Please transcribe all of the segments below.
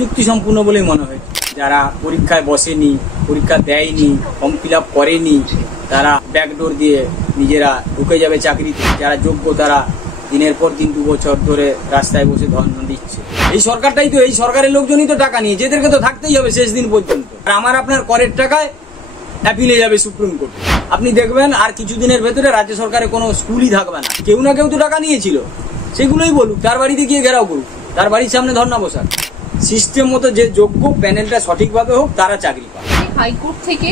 যুক্তিসম্পূর্ণ বলেই মনে হয়। যারা পরীক্ষায় বসেনি, পরীক্ষা দেয়নি, ফর্ম ফিল আপ করেনি, তারা ব্যাকডোর দিয়ে নিজেরা ঢুকে যাবে চাকরিতে। যারা যোগ্য তারা দিনের পর দিন 2 বছর ধরে রাস্তায় বসে ধর্ণা দিচ্ছে। এই সরকারটাই তো, এই সরকারের লোকজনই তো টাকা নিয়ে, এদেরকে তো থাকতেই হবে শেষ দিন পর্যন্ত। আর আমার আপনার করের টাকায় অ্যাপিলে যাবে সুপ্রিম কোর্টে। আপনি দেখবেন আর কিছুদিনের ভেতরে রাজ্য সরকারে কোনো স্কুলই থাকবে না। কেউ না কেউ তো টাকা নিয়েছিল, সেগুলোই বলুক, তার বাড়িতে গিয়ে ঘেরাও করুক, তার বাড়ির সামনে ধর্ণা বসাক। সিস্টেম মতো যে যোগ্য প্যানেলটা সঠিকভাবে হোক তারা চাকরি পায়। হাইকোর্ট থেকে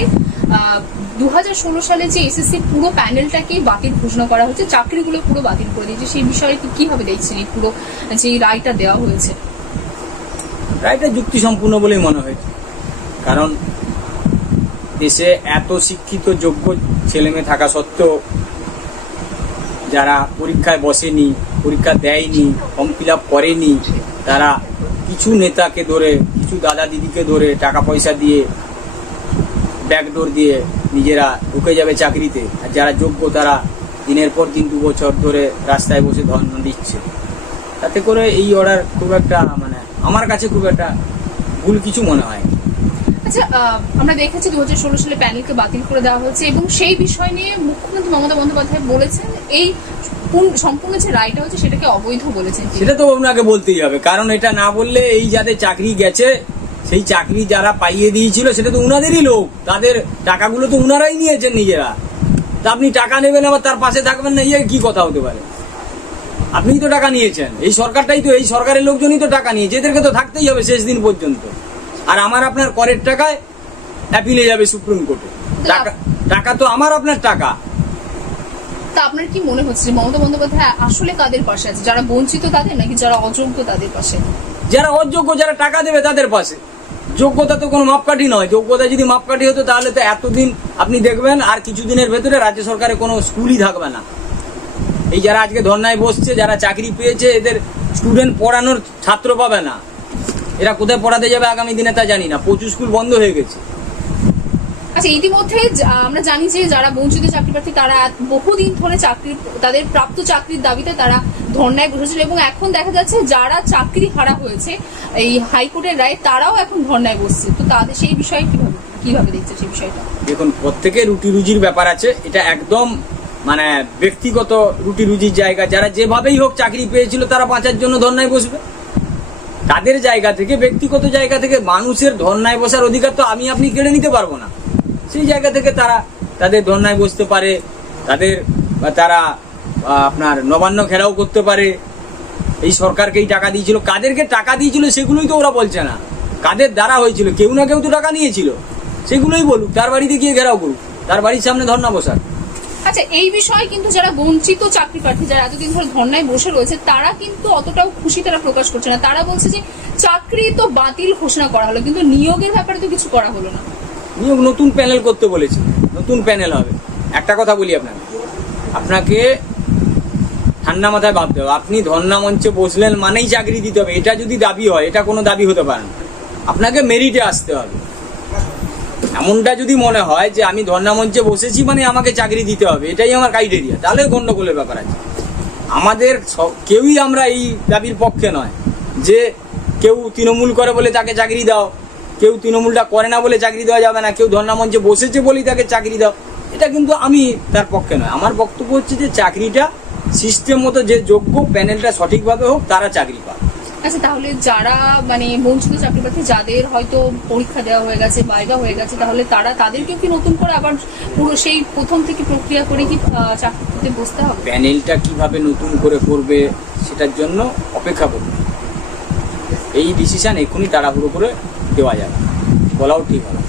2016 সালে যে এসএসসি পুরো প্যানেলটাকে বাতিল ঘোষণা করা হচ্ছে, চাকরিগুলো পুরো বাতিল করে দিয়েছে, সেই বিষয়ে কিভাবে দেখছেন এই পুরো যে রায়টা দেওয়া হয়েছে? রায়টা যুক্তিসম্পূর্ণ বলেই মনে হয়েছে। কারণ দেশে এত শিক্ষিত যোগ্য ছেলেমেয়ে থাকা সত্ত্বেও যারা পরীক্ষায় বসেনি, পরীক্ষা দেয়নি, ফর্ম ফিল আপ করেনি, তারা কিছু নেতাকে ধরে, কিছু দাদা দিদিকে ধরে টাকা পয়সা দিয়ে ব্যাকডোর দিয়ে নিজেরা ঢুকে যাবে চাকরিতে। আর যারা যোগ্য তারা দিনের পর দিন 2 বছর ধরে রাস্তায় বসে ধর্ণা দিচ্ছে। তাতে করে এই অর্ডার খুব একটা আমার কাছে খুব একটা ভুল কিছু মনে হয়। আচ্ছা, আমরা দেখেছি 2016 সালে প্যানেলকে বাতিল করে দেওয়া হয়েছে এবং সেই বিষয় নিয়ে মুখ্যমন্ত্রী মমতা বন্দ্যোপাধ্যায় বলেছেন এই সম্পূর্ণ যে রায়টা হচ্ছে সেটাকে অবৈধ বলেছেন। সেটা তো ওনাকে বলতেই হবে, কারণ এটা না বললে এই যাদের চাকরি গেছে, সেই চাকরি যারা পাইয়ে দিয়েছিল সেটা তো উনাদেরই লোক, তাদের টাকাগুলো তো উনারাই নিয়েছেন নিজেরা। তা আপনি টাকা নেবেন আবার তার পাশে থাকবেন না, কি কথা হতে পারে? আপনি তো টাকা নিয়েছেন, এই সরকারটাই তো, এই সরকারের লোকজনই তো টাকা নিয়েছে, এদেরকে তো থাকতেই হবে শেষ দিন পর্যন্ত। আর আমার আপনার করের টাকায় অ্যাপিলে যাবে সুপ্রিম কোর্টে। টাকা তো আমার আপনার টাকা। তা আপনার কি মনে হচ্ছে মমতা বন্দ্যোপাধ্যায় আসলে কাদের পাশে আছে? যারা বঞ্চিত তাদের, নাকি যারা অযোগ্য তাদের পাশে? যারা অযোগ্য, যারা টাকা দেবে তাদের পাশে। যোগ্যতা তো কোনো মাপকাঠি নয়। যোগ্যতা যদি মাপকাঠি হতো তাহলে তো এতদিন, আপনি দেখবেন আর কিছুদিনের ভেতরে রাজ্য সরকারে কোনো স্কুলই থাকবে না। এই যারা আজকে ধর্নায় বসছে, যারা চাকরি পেয়েছে, এদের স্টুডেন্ট পড়ানোর ছাত্র পাবে না। এরা কোথায় পড়াতে যাবে আগামী দিনে তা জানি না। প্রচুর স্কুল বন্ধ হয়ে গেছে। আচ্ছা, ইতিমধ্যে আমরা জানি যে যারা বঞ্চিত চাকরি প্রার্থী তারা বহুদিন ধরে তাদের প্রাপ্ত চাকরির দাবিতে তারা ধর্নায় বসেছিল এবং এখন দেখা যাচ্ছে যারা চাকরি হারা হয়েছে এই হাইকোর্টের রায়ে, তারাও এখন ধর্নায় বসছে। তো তাদের সেই বিষয়ে কিভাবে দেখছে সেই বিষয়টা? দেখুন, প্রত্যেকের রুটি রুজির ব্যাপার আছে। এটা একদম ব্যক্তিগত রুটি রুজির জায়গা। যারা যেভাবেই হোক চাকরি পেয়েছিল তারা বাঁচার জন্য ধর্নায় বসবে। তাদের জায়গা থেকে, ব্যক্তিগত জায়গা থেকে মানুষের ধর্নায় বসার অধিকার তো আমি আপনি কেড়ে নিতে পারবো না। সেই জায়গা থেকে তারা তাদের ধর্নায় বসতে পারে, তারা আপনার নবান্ন ঘেরাও করতে পারে। এই সরকারকেই টাকা দিয়েছিল, কাদেরকে টাকা দিয়েছিল সেগুলোই তো ওরা বলছে না। কাদের দ্বারা হয়েছিল, কেউ না কেউ তো টাকা নিয়েছিল, সেগুলোই বলুক, তার বাড়িতে গিয়ে ঘেরাও করুক, তার বাড়ির সামনে ধর্না বসাক। আচ্ছা, এই বিষয়ে কিন্তু যারা বঞ্চিত চাকরি প্রার্থী, যারা এতদিন ধরে ধর্নায় বসে রয়েছে, তারা কিন্তু অতটাও খুশি তারা প্রকাশ করছে না। তারা বলছে যে চাকরি তো বাতিল ঘোষণা করা হলো, কিন্তু নিয়োগের ব্যাপারে তো কিছু করা হলো না। নিয়োগ নতুন প্যানেল করতে বলেছে, নতুন প্যানেল হবে। একটা কথা বলি আপনাকে ঠান্ডা মাথায় ভাবতে হবে। আপনি ধর্না মঞ্চে বসলেন মানেই চাকরি দিতে হবে, এটা যদি দাবি হয়, এটা কোনো দাবি হতে পারে না। আপনাকে মেরিটে আসতে হবে। এমনটা যদি মনে হয় যে আমি ধর্না মঞ্চে বসেছি মানে আমাকে চাকরি দিতে হবে, এটাই আমার ক্রাইটেরিয়া, তাহলে গন্ডগোলের ব্যাপার আছে। আমাদের কেউই আমরা এই দাবির পক্ষে নয় যে কেউ তৃণমূল করে বলে তাকে চাকরি দাও, কেউ তৃণমূলটা করে না বলে চাকরি দেওয়া যাবে না, কেউ ধর্না মঞ্চে বসেছে বলেই তাকে চাকরি দাও, এটা কিন্তু আমি তার পক্ষে নয়। আমার বক্তব্য হচ্ছে যে চাকরিটা সিস্টেম মতো যে যোগ্য প্যানেলটা সঠিকভাবে হোক তারা চাকরি পায়। আচ্ছা, তাহলে যারা বঞ্চিত চাকরি প্রার্থী, যাদের হয়তো পরীক্ষা দেওয়া হয়ে গেছে, বাইবা হয়ে গেছে, তাহলে তাদেরকেও কি নতুন করে আবার পুরো সেই প্রথম থেকে প্রক্রিয়া করে কি চাকরিতে বসতে হবে? প্যানেলটা কিভাবে নতুন করে করবে সেটার জন্য অপেক্ষা করবে। এই ডিসিশন এক্ষুনি তাড়াহুড়ো করে দেওয়া যাবে, বলাও ঠিক হবে।